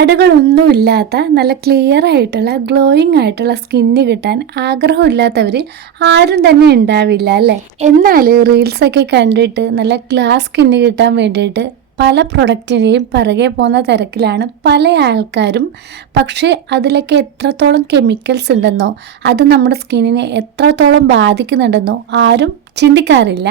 പാടുകളൊന്നുമില്ലാത്ത നല്ല ക്ലിയർ ആയിട്ടുള്ള ഗ്ലോയിങ് ആയിട്ടുള്ള സ്കിന്ന് കിട്ടാൻ ആഗ്രഹമില്ലാത്തവർ ആരും തന്നെ ഉണ്ടാവില്ല അല്ലേ. എന്നാൽ റീൽസൊക്കെ കണ്ടിട്ട് നല്ല ഗ്ലാസ് സ്കിന്ന് കിട്ടാൻ വേണ്ടിയിട്ട് പല പ്രൊഡക്റ്റിനെയും പിറകെ പോകുന്ന തിരക്കിലാണ് പല ആൾക്കാരും. പക്ഷേ അതിലൊക്കെ എത്രത്തോളം കെമിക്കൽസ് ഉണ്ടെന്നോ അത് നമ്മുടെ സ്കിന്നിനെ എത്രത്തോളം ബാധിക്കുന്നുണ്ടെന്നോ ആരും ചിന്തിക്കാറില്ല.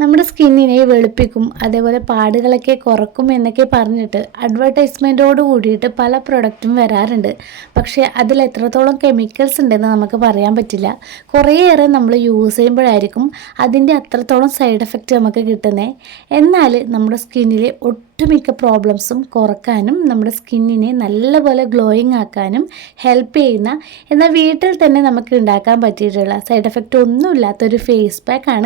നമ്മുടെ സ്കിന്നിനെ വെളുപ്പിക്കും, അതേപോലെ പാടുകളൊക്കെ കുറക്കും എന്നൊക്കെ പറഞ്ഞിട്ട് അഡ്വർടൈസ്മെൻറ്റോട് കൂടിയിട്ട് പല പ്രൊഡക്റ്റും വരാറുണ്ട്. പക്ഷേ അതിൽ എത്രത്തോളം കെമിക്കൽസ് ഉണ്ടെന്ന് നമുക്ക് പറയാൻ പറ്റില്ല. കുറേയേറെ നമ്മൾ യൂസ് ചെയ്യുമ്പോഴായിരിക്കും അതിൻ്റെ അത്രത്തോളം സൈഡ് എഫക്റ്റ് നമുക്ക് കിട്ടുന്നത്. എന്നാൽ നമ്മുടെ സ്കിന്നിലെ ഒട്ടുമിക്ക പ്രോബ്ലംസും കുറക്കാനും നമ്മുടെ സ്കിന്നിനെ നല്ലപോലെ ഗ്ലോയിങ് ആക്കാനും ഹെൽപ്പ് ചെയ്യുന്ന, എന്നാൽ വീട്ടിൽ തന്നെ നമുക്ക് ഉണ്ടാക്കാൻ പറ്റിയിട്ടുള്ള സൈഡ് എഫക്റ്റ് ഒന്നുമില്ലാത്തൊരു ഫേസ് പാക്കാണ്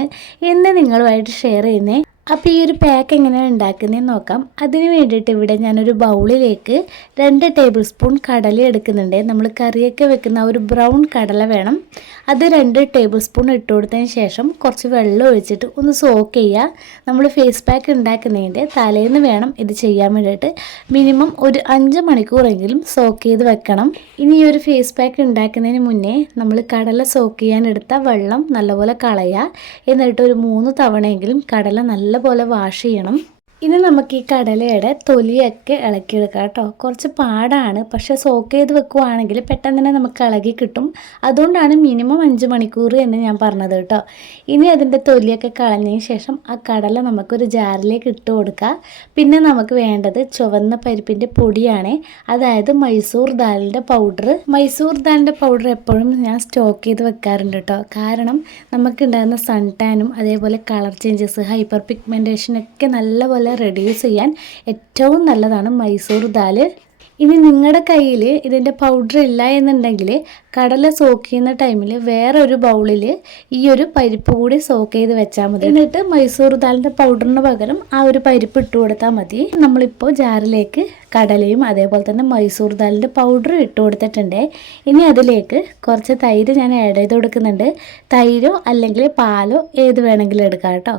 ഇന്ന് നിങ്ങളുമായിട്ട് ഷെയർ ചെയ്യുന്നത്. അപ്പോൾ ഈ ഒരു പാക്ക് എങ്ങനെയാണ് ഉണ്ടാക്കുന്നതെന്ന് നോക്കാം. അതിന് വേണ്ടിയിട്ട് ഇവിടെ ഞാനൊരു ബൗളിലേക്ക് 2 ടേബിൾ സ്പൂൺ കടല എടുക്കുന്നുണ്ട്. നമ്മൾ കറിയൊക്കെ വെക്കുന്ന ഒരു ബ്രൗൺ കടല വേണം. അത് 2 ടേബിൾ സ്പൂൺ ഇട്ട് കൊടുത്തതിന് ശേഷം കുറച്ച് വെള്ളം ഒഴിച്ചിട്ട് ഒന്ന് സോക്ക് ചെയ്യുക. നമ്മൾ ഫേസ് പാക്ക് ഉണ്ടാക്കുന്നതിൻ്റെ തലേന്ന് വേണം ഇത് ചെയ്യാൻ വേണ്ടിയിട്ട്. മിനിമം ഒരു 5 മണിക്കൂറെങ്കിലും സോക്ക് ചെയ്ത് വെക്കണം. ഇനി ഈ ഒരു ഫേസ് പാക്ക് ഉണ്ടാക്കുന്നതിന് മുന്നേ നമ്മൾ കടല സോക്ക് ചെയ്യാൻ എടുത്ത വെള്ളം നല്ലപോലെ കളയുക. എന്നിട്ട് ഒരു 3 തവണയെങ്കിലും കടല നല്ലപോലെ വാഷ് ചെയ്യണം. ഇനി നമുക്ക് ഈ കടലയുടെ തൊലിയൊക്കെ ഇളക്കിയെടുക്കാം കേട്ടോ. കുറച്ച് പാടാണ്, പക്ഷേ സോക്ക് ചെയ്ത് വെക്കുവാണെങ്കിൽ പെട്ടെന്ന് തന്നെ നമുക്ക് ഇളകി കിട്ടും. അതുകൊണ്ടാണ് മിനിമം 5 മണിക്കൂർ എന്ന് ഞാൻ പറഞ്ഞത് കേട്ടോ. ഇനി അതിൻ്റെ തൊലിയൊക്കെ കളഞ്ഞതിന് ശേഷം ആ കടല നമുക്കൊരു ജാറിലേക്ക് ഇട്ട് കൊടുക്കുക. പിന്നെ നമുക്ക് വേണ്ടത് ചുവന്ന പരിപ്പിൻ്റെ പൊടിയാണ്, അതായത് മൈസൂർ ദാലിൻ്റെ പൗഡർ. മൈസൂർ ദാലിൻ്റെ പൗഡർ എപ്പോഴും ഞാൻ സ്റ്റോക്ക് ചെയ്ത് വെക്കാറുണ്ട് കേട്ടോ. കാരണം നമുക്കുണ്ടാകുന്ന സൺ ടാനും അതേപോലെ കളർ ചേഞ്ചസ്, ഹൈപ്പർ പിഗ്മെൻറ്റേഷനൊക്കെ നല്ലപോലെ റെഡ്യൂസ് ചെയ്യാൻ ഏറ്റവും നല്ലതാണ് മൈസൂർ ദാൽ. ഇനി നിങ്ങളുടെ കയ്യിൽ ഇതിൻ്റെ പൗഡർ ഇല്ല എന്നുണ്ടെങ്കിൽ കടല സോക്ക് ചെയ്യുന്ന ടൈമിൽ വേറൊരു ബൗളിൽ ഈ ഒരു പരിപ്പ് കൂടി സോക്ക് ചെയ്ത് വെച്ചാൽ മതി. എന്നിട്ട് മൈസൂർ ദാലിൻ്റെ പൗഡറിന് പകരം ആ ഒരു പരിപ്പ് ഇട്ട് കൊടുത്താൽ മതി. നമ്മളിപ്പോൾ ജാറിലേക്ക് കടലയും അതേപോലെ തന്നെ മൈസൂർ ദാലിൻ്റെ പൗഡറും ഇട്ട് കൊടുത്തിട്ടുണ്ട്. ഇനി അതിലേക്ക് കുറച്ച് തൈര് ഞാൻ ആഡ് ചെയ്ത് കൊടുക്കുന്നുണ്ട്. തൈരോ അല്ലെങ്കിൽ പാലോ ഏത് വേണമെങ്കിലും എടുക്കാം കേട്ടോ.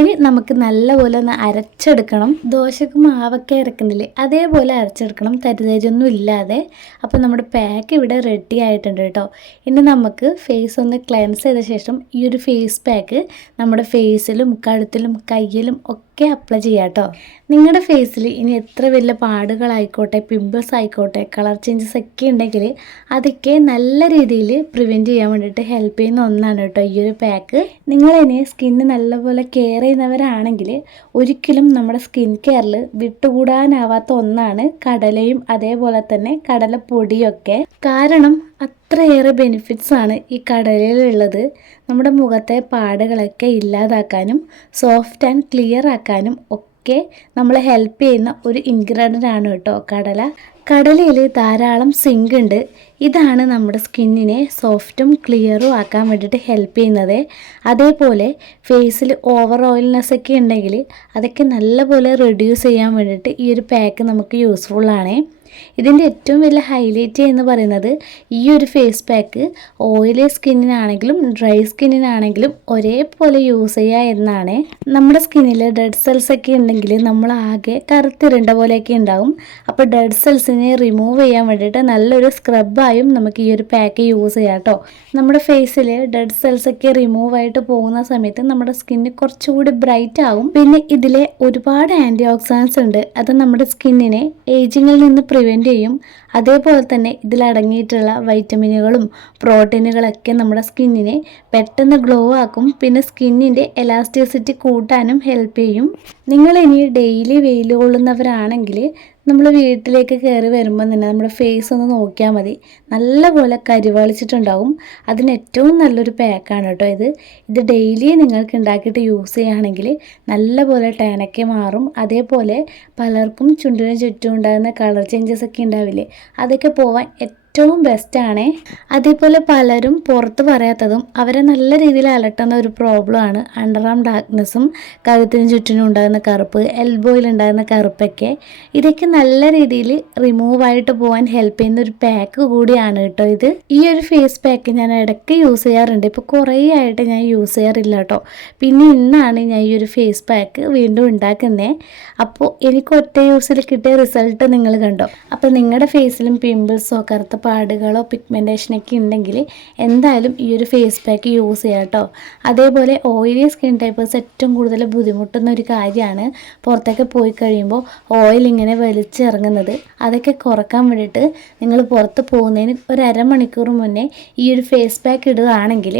ഇനി നമുക്ക് നല്ലപോലെ ഒന്ന് അരച്ചെടുക്കണം. ദോശക്ക് മാവൊക്കെ അരക്കുന്നില്ലേ, അതേപോലെ അരച്ചെടുക്കണം, തരിതരിയൊന്നും ഇല്ലാതെ. അപ്പോൾ നമ്മുടെ പാക്ക് ഇവിടെ റെഡി ആയിട്ടുണ്ട് കേട്ടോ. ഇനി നമുക്ക് ഫേസ് ഒന്ന് ക്ലെൻസ് ചെയ്ത ശേഷം ഈ ഒരു ഫേസ് പാക്ക് നമ്മുടെ ഫേസിലും കഴുത്തിലും കയ്യിലും ഒക്കെ അപ്ലൈ ചെയ്യാം കേട്ടോ. നിങ്ങളുടെ ഫേസിൽ ഇനി എത്ര വലിയ പാടുകളായിക്കോട്ടെ, പിമ്പിൾസ് ആയിക്കോട്ടെ, കളർ ചേഞ്ചസ് ഒക്കെ ഉണ്ടെങ്കിൽ അതൊക്കെ നല്ല രീതിയിൽ പ്രിവെൻറ്റ് ചെയ്യാൻ വേണ്ടിയിട്ട് ഹെൽപ്പ് ചെയ്യുന്ന ഒന്നാണ് കേട്ടോ ഈ ഒരു പാക്ക്. നിങ്ങളിനി സ്കിന്ന് നല്ലപോലെ കെയർ ചെയ്യുന്നവരാണെങ്കിൽ ഒരിക്കലും നമ്മുടെ സ്കിൻ കെയറിൽ വിട്ടുകൂടാനാവാത്ത ഒന്നാണ് കടലയും അതേപോലെ തന്നെ കടലപ്പൊടിയൊക്കെ. കാരണം അത്രയേറെ ബെനിഫിറ്റ്സ് ആണ് ഈ കടലയിലുള്ളത്. നമ്മുടെ മുഖത്തെ പാടുകളൊക്കെ ഇല്ലാതാക്കാനും സോഫ്റ്റ് ആൻഡ് ക്ലിയർ ആക്കാനും ഒക്കെ നമ്മളെ ഹെൽപ്പ് ചെയ്യുന്ന ഒരു ഇൻഗ്രീഡിയൻ്റ് ആണ് കേട്ടോ കടല. കടലയിൽ ധാരാളം സിങ്ക് ഉണ്ട്. ഇതാണ് നമ്മുടെ സ്കിന്നിനെ സോഫ്റ്റും ക്ലിയറും ആക്കാൻ വേണ്ടിയിട്ട് ഹെൽപ്പ് ചെയ്യുന്നത്. അതേപോലെ ഫേസിൽ ഓവർ ഓയിൽനെസ് ഒക്കെ ഉണ്ടെങ്കിൽ അതൊക്കെ നല്ലപോലെ റെഡ്യൂസ് ചെയ്യാൻ വേണ്ടിയിട്ട് ഈ ഒരു പാക്ക് നമുക്ക് യൂസ്ഫുള്ളാണ്. ഇതിൻ്റെ ഏറ്റവും വലിയ ഹൈലൈറ്റ് എന്ന് പറയുന്നത് ഈ ഒരു ഫേസ് പാക്ക് ഓയിലി സ്കിന്നിനാണെങ്കിലും ഡ്രൈ സ്കിന്നിനാണെങ്കിലും ഒരേപോലെ യൂസ് ചെയ്യുക എന്നാണ്. നമ്മുടെ സ്കിന്നിൽ ഡെഡ് സെൽസ് ഒക്കെ ഉണ്ടെങ്കിൽ നമ്മൾ ആകെ കറുത്തിരണ്ട പോലെയൊക്കെ ഉണ്ടാവും. അപ്പോൾ ഡെഡ് സെൽസിനെ റിമൂവ് ചെയ്യാൻ വേണ്ടിയിട്ട് നല്ലൊരു സ്ക്രബായും നമുക്ക് ഈ ഒരു പാക്ക് യൂസ് ചെയ്യാം കേട്ടോ. നമ്മുടെ ഫേസിൽ ഡെഡ് സെൽസ് ഒക്കെ റിമൂവ് ആയിട്ട് പോകുന്ന സമയത്ത് നമ്മുടെ സ്കിന്ന് കുറച്ചുകൂടി ബ്രൈറ്റ് ആവും. പിന്നെ ഇതിലെ ഒരുപാട് ആൻറ്റി ഓക്സിഡൻസ് ഉണ്ട്. അത് നമ്മുടെ സ്കിന്നിനെ ഏജിങ്ങിൽ നിന്ന് പ്രിവെൻറ്റ് ചെയ്യും. അതേപോലെ തന്നെ ഇതിലടങ്ങിയിട്ടുള്ള വൈറ്റമിനുകളും പ്രോട്ടീനുകളൊക്കെ നമ്മുടെ സ്കിന്നിനെ പെട്ടെന്ന് ഗ്ലോ ആക്കും. പിന്നെ സ്കിന്നിൻ്റെ എലാസ്റ്റിസിറ്റി കൂട്ടാനും ഹെൽപ്പ് ചെയ്യും. നിങ്ങളിനി ഡെയിലി വെയിൽ കൊള്ളുന്നവരാണെങ്കിൽ നമ്മൾ വീട്ടിലേക്ക് കയറി വരുമ്പോൾ തന്നെ നമ്മുടെ ഫേസ് ഒന്ന് നോക്കിയാൽ മതി, നല്ലപോലെ കരിവാളിച്ചിട്ടുണ്ടാവും. അതിന് ഏറ്റവും നല്ലൊരു പാക്കാണ് കേട്ടോ ഇത് ഡെയിലി നിങ്ങൾക്ക് ഉണ്ടാക്കിയിട്ട് യൂസ് ചെയ്യുകയാണെങ്കിൽ നല്ലപോലെ ടാനൊക്കെ മാറും. അതേപോലെ പലർക്കും ചുണ്ടിന് ചുറ്റും ഉണ്ടാകുന്ന കളർ ചേഞ്ചസ് ഒക്കെ ഉണ്ടാവില്ലേ, അതൊക്കെ പോവാൻ ഏറ്റവും ബെസ്റ്റാണ്. അതേപോലെ പലരും പുറത്ത് പറയാത്തതും അവരെ നല്ല രീതിയിൽ അലട്ടുന്ന ഒരു പ്രോബ്ലമാണ് അണ്ടർ ആം ഡാർക്ക്നെസ്സും കഴുത്തിന് ചുറ്റിനും ഉണ്ടാകുന്ന കറുപ്പ്, എൽബോയിൽ ഉണ്ടാകുന്ന കറുപ്പൊക്കെ. ഇതൊക്കെ നല്ല രീതിയിൽ റിമൂവ് ആയിട്ട് പോകാൻ ഹെൽപ്പ് ചെയ്യുന്ന ഒരു പാക്ക് കൂടിയാണ് കേട്ടോ ഇത്. ഈ ഒരു ഫേസ് പാക്ക് ഞാൻ ഇടയ്ക്ക് യൂസ് ചെയ്യാറുണ്ട്, ഇപ്പോൾ കുറേ ആയിട്ട് ഞാൻ യൂസ് ചെയ്യാറില്ല കേട്ടോ. പിന്നെ ഇന്നാണ് ഞാൻ ഈ ഒരു ഫേസ് പാക്ക് വീണ്ടും ഉണ്ടാക്കുന്നത്. അപ്പോൾ എനിക്ക് ഒറ്റ യൂസിൽ കിട്ടിയ റിസൾട്ട് നിങ്ങൾ കണ്ടോ. അപ്പോൾ നിങ്ങളുടെ ഫേസിലും പിമ്പിൾസോ കറുത്ത പാടുകളോ പിഗ്മെൻറ്റേഷനൊക്കെ ഉണ്ടെങ്കിൽ എന്തായാലും ഈ ഒരു ഫേസ് പാക്ക് യൂസ് ചെയ്യാം കേട്ടോ. അതേപോലെ ഓയിലി സ്കിൻ ടൈപ്പേഴ്സ് ഏറ്റവും കൂടുതൽ ബുദ്ധിമുട്ടുന്ന ഒരു കാര്യമാണ് പുറത്തൊക്കെ പോയി കഴിയുമ്പോൾ ഓയിൽ ഇങ്ങനെ വലിച്ചിറങ്ങുന്നത്. അതൊക്കെ കുറക്കാൻ വേണ്ടിയിട്ട് നിങ്ങൾ പുറത്ത് പോകുന്നതിന് ഒരു അരമണിക്കൂർ മുന്നേ ഈ ഒരു ഫേസ് പാക്ക് ഇടുകയാണെങ്കിൽ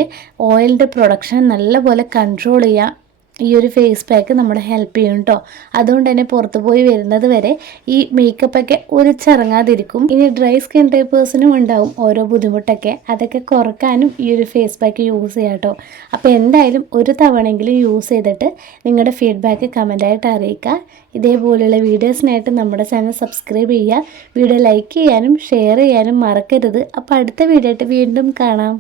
ഓയിലിൻ്റെ പ്രൊഡക്ഷൻ നല്ലപോലെ കൺട്രോൾ ചെയ്യാം. ഈ ഒരു ഫേസ് പാക്ക് നമ്മളെ ഹെൽപ്പ് ചെയ്യും കേട്ടോ. അതുകൊണ്ട് തന്നെ പുറത്ത് പോയി വരുന്നത് വരെ ഈ മേക്കപ്പൊക്കെ ഒലിച്ചിറങ്ങാതിരിക്കും. ഇനി ഡ്രൈ സ്കിൻ ടൈപ്പേഴ്സിനും ഉണ്ടാവും ഓരോ ബുദ്ധിമുട്ടൊക്കെ, അതൊക്കെ കുറക്കാനും ഈ ഒരു ഫേസ് പാക്ക് യൂസ് ചെയ്യാം കേട്ടോ. അപ്പോൾ എന്തായാലും ഒരു തവണയെങ്കിലും യൂസ് ചെയ്തിട്ട് നിങ്ങളുടെ ഫീഡ്ബാക്ക് കമൻറ്റായിട്ട് അറിയിക്കുക. ഇതേപോലെയുള്ള വീഡിയോസിനായിട്ട് നമ്മുടെ ചാനൽ സബ്സ്ക്രൈബ് ചെയ്യുക, വീഡിയോ ലൈക്ക് ചെയ്യാനും ഷെയർ ചെയ്യാനും മറക്കരുത്. അപ്പോൾ അടുത്ത വീഡിയോ ആയിട്ട് വീണ്ടും കാണാം.